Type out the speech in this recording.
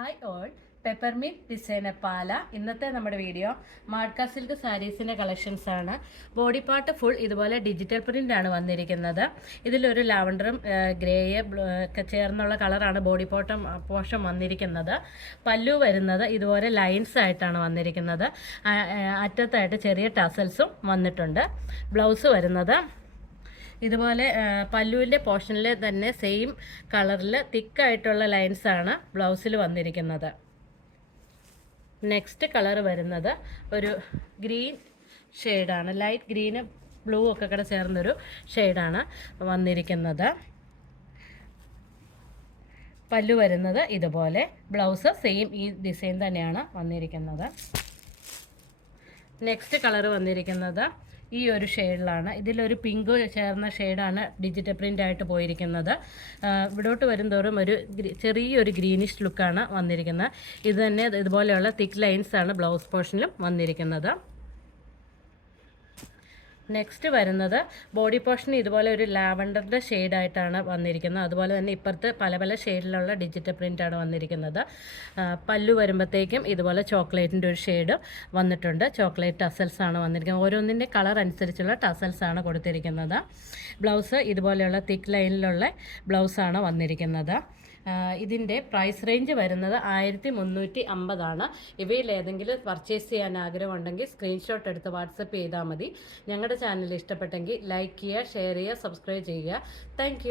Hi all, peppermint designer പാല. ഇന്നത്തെ നമ്മുടെ video മാഡ്ക silk സാരീസിൻ്റെ collections ആണ്. ബോഡി പാർട്ട് ഫുൾ ഇതുപോലെ ഡിജിറ്റൽ പ്രിൻ്റ് ആണ് വന്നിരിക്കുന്നത്. ഇതിലൊരു ലാവണ്ടറും ഗ്രേയെ ഒക്കെ ചേർന്നുള്ള കളറാണ് ബോഡി പോർഷൻ വന്നിരിക്കുന്നത്. പല്ലു വരുന്നത് ഇതുപോലെ ലൈൻസ് ആയിട്ടാണ് വന്നിരിക്കുന്നത്. അറ്റത്തായിട്ട് ചെറിയ ടസൽസും വന്നിട്ടുണ്ട്. ബ്ലൗസ് വരുന്നത് ഇതുപോലെ പല്ലുവിൻ്റെ പോർഷനിൽ തന്നെ സെയിം കളറിൽ തിക്കായിട്ടുള്ള ലൈൻസാണ് ബ്ലൗസിൽ വന്നിരിക്കുന്നത്. നെക്സ്റ്റ് കളർ വരുന്നത് ഒരു ഗ്രീൻ ഷെയ്ഡാണ്. ലൈറ്റ് ഗ്രീന് ബ്ലൂ ഒക്കെ കൂടെ ചേർന്നൊരു ഷെയ്ഡാണ് വന്നിരിക്കുന്നത്. പല്ലു വരുന്നത് ഇതുപോലെ, ബ്ലൗസ് സെയിം ഈ ഡിസൈൻ തന്നെയാണ് വന്നിരിക്കുന്നത്. നെക്സ്റ്റ് കളർ വന്നിരിക്കുന്നത് ഈ ഒരു ഷെയ്ഡിലാണ്. ഇതിലൊരു പിങ്ക് ചേർന്ന ഷെയ്ഡാണ് ഡിജിറ്റൽ പ്രിൻ്റ് ആയിട്ട് പോയിരിക്കുന്നത്. ഇവിടോട്ട് വരുന്തോറും ഒരു ചെറിയൊരു ഗ്രീനിഷ് ലുക്കാണ് വന്നിരിക്കുന്നത്. ഇത് തന്നെ ഇതുപോലെയുള്ള തിക്ക് ലൈൻസാണ് ബ്ലൗസ് പോർഷനിലും വന്നിരിക്കുന്നത്. നെക്സ്റ്റ് വരുന്നത് ബോഡി പോർഷൻ ഇതുപോലെ ഒരു ലാവണ്ടറിൻ്റെ ഷെയ്ഡായിട്ടാണ് വന്നിരിക്കുന്നത്. അതുപോലെ തന്നെ ഇപ്പുറത്ത് പല പല ഷെയ്ഡിലുള്ള ഡിജിറ്റൽ പ്രിൻ്റാണ് വന്നിരിക്കുന്നത്. പല്ലു വരുമ്പോഴത്തേക്കും ഇതുപോലെ ചോക്ലേറ്റിൻ്റെ ഒരു ഷെയ്ഡ് വന്നിട്ടുണ്ട്. ചോക്ലേറ്റ് ടസൽസ് ആണ് വന്നിരിക്കുന്നത്. ഓരോന്നിൻ്റെ കളർ അനുസരിച്ചുള്ള ടസൽസ് ആണ് കൊടുത്തിരിക്കുന്നത്. ബ്ലൗസ് ഇതുപോലെയുള്ള തിക്ക് ലൈനിലുള്ള ബ്ലൗസാണ് വന്നിരിക്കുന്നത്. ഇതിൻ്റെ പ്രൈസ് റേഞ്ച് വരുന്നത് 1350 ഇവയിൽ ഏതെങ്കിലും പർച്ചേസ് ചെയ്യാൻ ആഗ്രഹമുണ്ടെങ്കിൽ സ്ക്രീൻഷോട്ട് എടുത്ത് വാട്സപ്പ് ചെയ്താൽ മതി. ഞങ്ങളുടെ ചാനൽ ഇഷ്ടപ്പെട്ടെങ്കിൽ ലൈക്ക് ചെയ്യുക, ഷെയർ ചെയ്യുക, സബ്സ്ക്രൈബ് ചെയ്യുക. താങ്ക്